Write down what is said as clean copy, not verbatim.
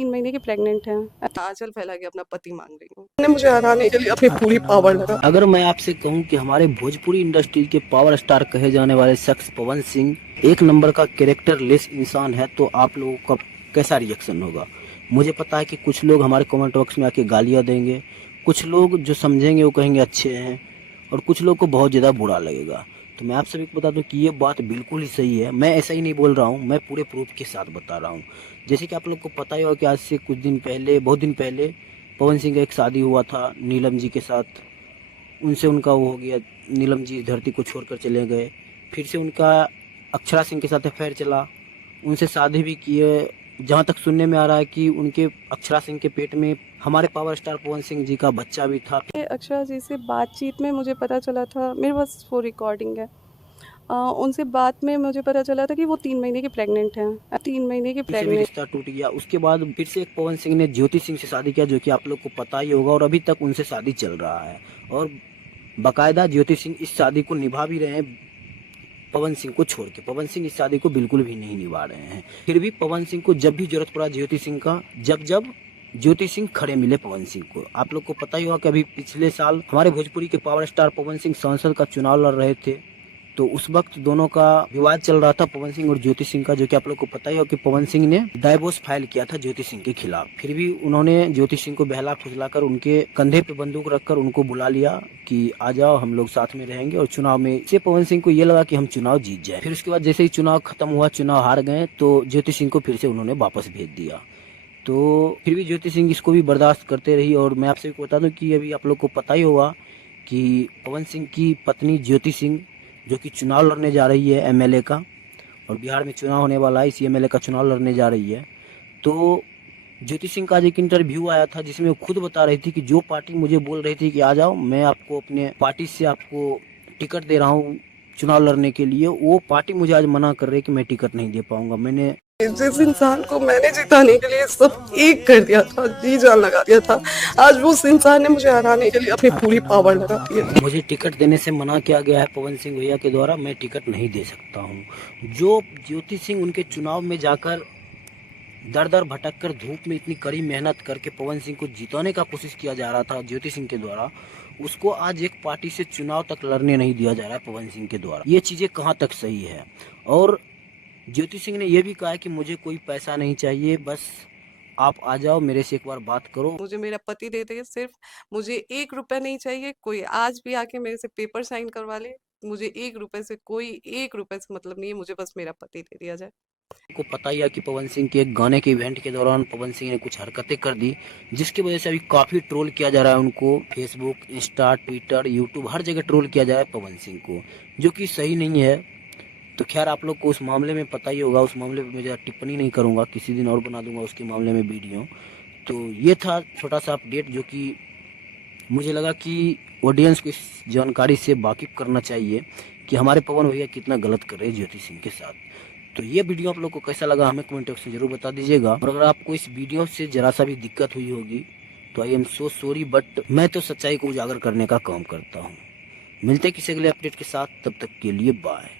3 महीने की प्रेग्नेंट है। आंचल फैला के अपना पति मांग रही हूँ। मैंने मुझे हराने के लिए अपनी पूरी पावर लगा। अगर मैं आपसे कहूं कि हमारे भोजपुरी इंडस्ट्री के पावर स्टार कहे जाने वाले शख्स पवन सिंह एक नंबर का कैरेक्टर लेस इंसान है, तो आप लोगों का कैसा रिएक्शन होगा? मुझे पता है कि कुछ लोग हमारे कमेंट बॉक्स में आके गालियां देंगे, कुछ लोग जो समझेंगे वो कहेंगे अच्छे हैं, और कुछ लोग को बहुत ज़्यादा बुरा लगेगा। तो मैं आप सभी को बता दूं कि ये बात बिल्कुल ही सही है। मैं ऐसा ही नहीं बोल रहा हूँ, मैं पूरे प्रूफ के साथ बता रहा हूँ। जैसे कि आप लोग को पता ही होगा कि आज से कुछ दिन पहले, बहुत दिन पहले, पवन सिंह का एक शादी हुआ था नीलम जी के साथ। उनसे उनका वो हो गया, नीलम जी धरती को छोड़कर चले गए। फिर से उनका अक्षरा सिंह के साथ अफेयर चला, उनसे शादी भी किए। जहाँ तक सुनने में आ रहा है कि उनके अक्षरा सिंह के पेट में हमारे पावर स्टार पवन सिंह जी का बच्चा भी था। अक्षरा जी से बातचीत में मुझे पता चला था, मेरे पास वो रिकॉर्डिंग है। उनसे बात में मुझे पता चला था कि वो 3 महीने की प्रेग्नेंट है। 3 महीने की उनसे भी प्रेग्नेंट। रिश्ता टूट गया। उसके बाद फिर से एक पवन सिंह ने ज्योति सिंह से शादी किया, जो कि आप लोग को पता ही होगा, और अभी तक उनसे शादी चल रहा है। और बाकायदा ज्योति सिंह इस शादी को निभा भी रहे हैं पवन सिंह को छोड़ के। पवन सिंह इस शादी को बिल्कुल भी नहीं निभा रहे हैं। फिर भी पवन सिंह को जब भी जरूरत पड़ा ज्योति सिंह का, जब जब ज्योति सिंह खड़े मिले पवन सिंह को। आप लोग को पता ही होगा कि अभी पिछले साल हमारे भोजपुरी के पावर स्टार पवन सिंह संसद का चुनाव लड़ रहे थे, तो उस वक्त दोनों का विवाद चल रहा था, पवन सिंह और ज्योति सिंह का। जो कि आप लोग को पता ही होगा कि पवन सिंह ने डाइवोर्स फाइल किया था ज्योति सिंह के खिलाफ। फिर भी उन्होंने ज्योति सिंह को बहला फुसलाकर उनके कंधे पे बंदूक रखकर उनको बुला लिया कि आ जाओ, हम लोग साथ में रहेंगे। और चुनाव में से पवन सिंह को ये लगा कि हम चुनाव जीत जाए। फिर उसके बाद जैसे ही चुनाव खत्म हुआ, चुनाव हार गए, तो ज्योति सिंह को फिर से उन्होंने वापस भेज दिया। तो फिर भी ज्योति सिंह इसको भी बर्दाश्त करते रही। और मैं आपसे बता दूं कि अभी आप लोग को पता ही होगा कि पवन सिंह की पत्नी ज्योति सिंह, जो कि चुनाव लड़ने जा रही है एमएलए का, और बिहार में चुनाव होने वाला है, इसी एमएलए का चुनाव लड़ने जा रही है। तो ज्योति सिंह का आज एक इंटरव्यू आया था, जिसमें वो खुद बता रही थी कि जो पार्टी मुझे बोल रही थी कि आ जाओ, मैं आपको अपने पार्टी से आपको टिकट दे रहा हूँ चुनाव लड़ने के लिए, वो पार्टी मुझे आज मना कर रही है कि मैं टिकट नहीं दे पाऊंगा। मैंने जिस इंसान को मैंने जिताने के लिए सब एक कर दिया था, जी जान लगा दिया था, आज वो उस इंसान ने मुझे हराने के लिए अपनी पूरी पावर लगा दी है। मुझे टिकट देने से मना किया गया है पवन सिंह भैया के द्वारा, मैं टिकट नहीं दे सकता हूँ। जो ज्योति सिंह उनके चुनाव में जाकर दर दर भटक कर धूप में इतनी कड़ी मेहनत करके पवन सिंह को जिताने का कोशिश किया जा रहा था ज्योति सिंह के द्वारा, उसको आज एक पार्टी से चुनाव तक लड़ने नहीं दिया जा रहा है पवन सिंह के द्वारा। ये चीज़ें कहाँ तक सही है? और ज्योति सिंह ने यह भी कहा है कि मुझे कोई पैसा नहीं चाहिए, बस आप आ जाओ, मेरे से एक बार बात करो। मुझे मेरा पति दे दे, सिर्फ मुझे 1 रुपया नहीं चाहिए। कोई आज भी आके मेरे से पेपर साइन करवा ले, मुझे 1 रुपए से, कोई 1 रुपए से मतलब नहीं है, मुझे बस मेरा पति दे दिया जाए। को पता ही है कि पवन सिंह के एक गाने के इवेंट के दौरान पवन सिंह ने कुछ हरकतें कर दी, जिसकी वजह से अभी काफ़ी ट्रोल किया जा रहा है उनको। फेसबुक, इंस्टा, ट्विटर, यूट्यूब, हर जगह ट्रोल किया जा रहा है पवन सिंह को, जो कि सही नहीं है। तो खैर आप लोग को उस मामले में पता ही होगा, उस मामले पे मैं ज़्यादा टिप्पणी नहीं करूँगा, किसी दिन और बना दूंगा उसके मामले में वीडियो। तो ये था छोटा सा अपडेट, जो कि मुझे लगा कि ऑडियंस को इस जानकारी से वाकिफ़ करना चाहिए कि हमारे पवन भैया कितना गलत कर रहे हैं ज्योति सिंह के साथ। तो ये वीडियो आप लोग को कैसा लगा हमें कमेंट बॉक्स में जरूर बता दीजिएगा। और अगर आपको इस वीडियो से जरा सा भी दिक्कत हुई होगी तो I am so sorry, but मैं तो सच्चाई को उजागर करने का काम करता हूँ। मिलते हैं किसी अगले अपडेट के साथ, तब तक के लिए बाय।